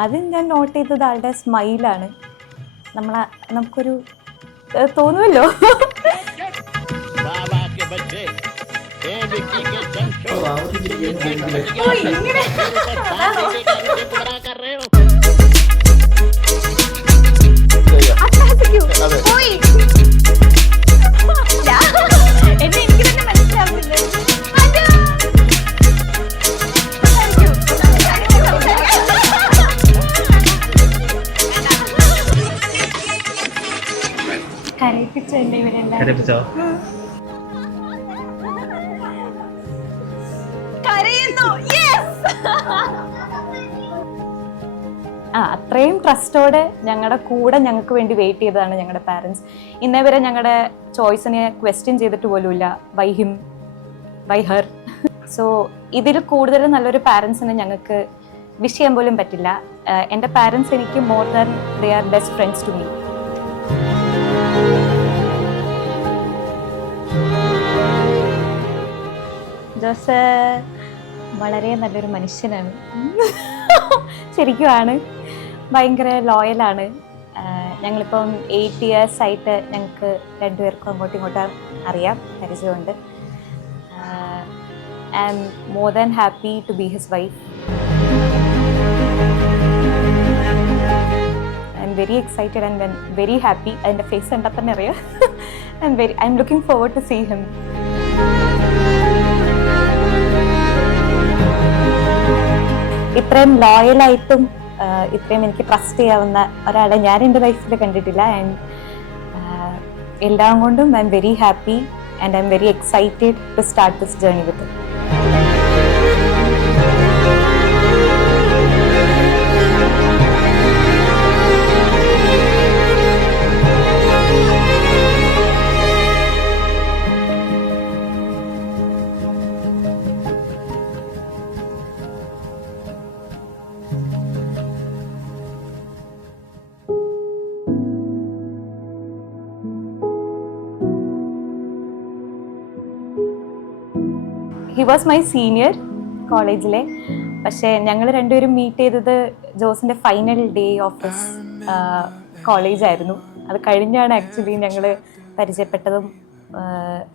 ആദ്യം ഞാൻ നോട്ട് ചെയ്തത് ആളുടെ സ്മൈലാണ്. നമുക്കൊരു തോന്നുമല്ലോ. കരയിപ്പിച്ചോ? അത്രയും ട്രസ്റ്റോടെ ഞങ്ങളുടെ കൂടെ ഞങ്ങൾക്ക് വേണ്ടി വെയിറ്റ് ചെയ്തതാണ് ഞങ്ങളുടെ പാരൻസ്. ഇന്നേ വരെ ഞങ്ങളുടെ ചോയ്സിനെ ക്വസ്റ്റ്യൻ ചെയ്തിട്ട് പോലുമില്ല. By him, by her. So ഇതിൽ കൂടുതൽ നല്ലൊരു പാരൻസിനെ ഞങ്ങൾക്ക് വിഷ് ചെയ്യാൻ പോലും പറ്റില്ല. എൻ്റെ പാരൻസ് എനിക്ക് more than they are best friends to me. Jose വളരെ നല്ലൊരു മനുഷ്യനാണ്. ശരിക്കുമാണ്. ഭയങ്കര ലോയലാണ്. ഞങ്ങളിപ്പം 8 years ആയിട്ട് ഞങ്ങൾക്ക് രണ്ടുപേർക്കും അങ്ങോട്ടും ഇങ്ങോട്ടും അറിയാം, പരിചയമുണ്ട്. I am more than happy to be his wife. I am very excited and very happy. അതിൻ്റെ ഫേസ് കണ്ടാൽ തന്നെ അറിയാം. I am looking forward to see him. ഇത്രയും ലോയലായിട്ടും ഇത്രയും എനിക്ക് ട്രസ്റ്റ് ചെയ്യാവുന്ന ഒരാളെ ഞാൻ എൻ്റെ ലൈഫിൽ കണ്ടിട്ടില്ല. ആൻഡ് എല്ലാം കൊണ്ടും I am very happy and I am very excited to start this journey with. He was my senior കോളേജിലെ. പക്ഷേ ഞങ്ങൾ രണ്ടുപേരും മീറ്റ് ചെയ്തത് ജോസിൻ്റെ ഫൈനൽ ഡേ ഓഫ് ഹിസ് കോളേജായിരുന്നു. അത് കഴിഞ്ഞാണ് ആക്ച്വലി ഞങ്ങൾ പരിചയപ്പെട്ടതും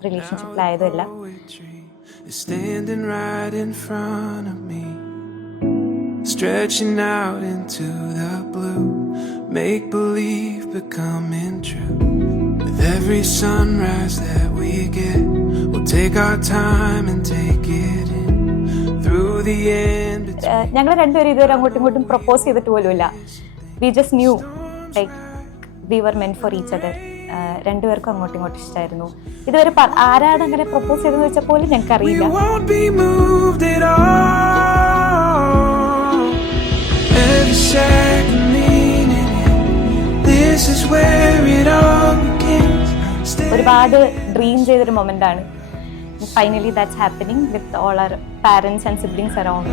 റിലേഷൻഷിപ്പിലായതും എല്ലാം. Stretching out into the blue, make believe becoming true. With every sunrise that we get, we'll take our time and take it in through the end. ഞങ്ങൾ രണ്ടുപേരും ഇതുവരെ അങ്ങോട്ടും ഇങ്ങോട്ടും പ്രപ്പോസ് ചെയ്തിട്ട് പോലുമില്ല. We just knew like we were meant for each other. രണ്ടുപേർക്കും അങ്ങോട്ടും ഇങ്ങോട്ടും ഇഷ്ടമായിരുന്നു. ഇതുവരെ ആരാണ് അങ്ങനെ പ്രപ്പോസ് ചെയ്തെന്ന് വെച്ചാൽ പോലും ഞങ്ങൾക്ക് അറിയില്ല. ഒരുപാട് ഡ്രീം ചെയ്തൊരു മൊമെന്റ് ആണ്. Finally that's happening with all our parents and siblings around.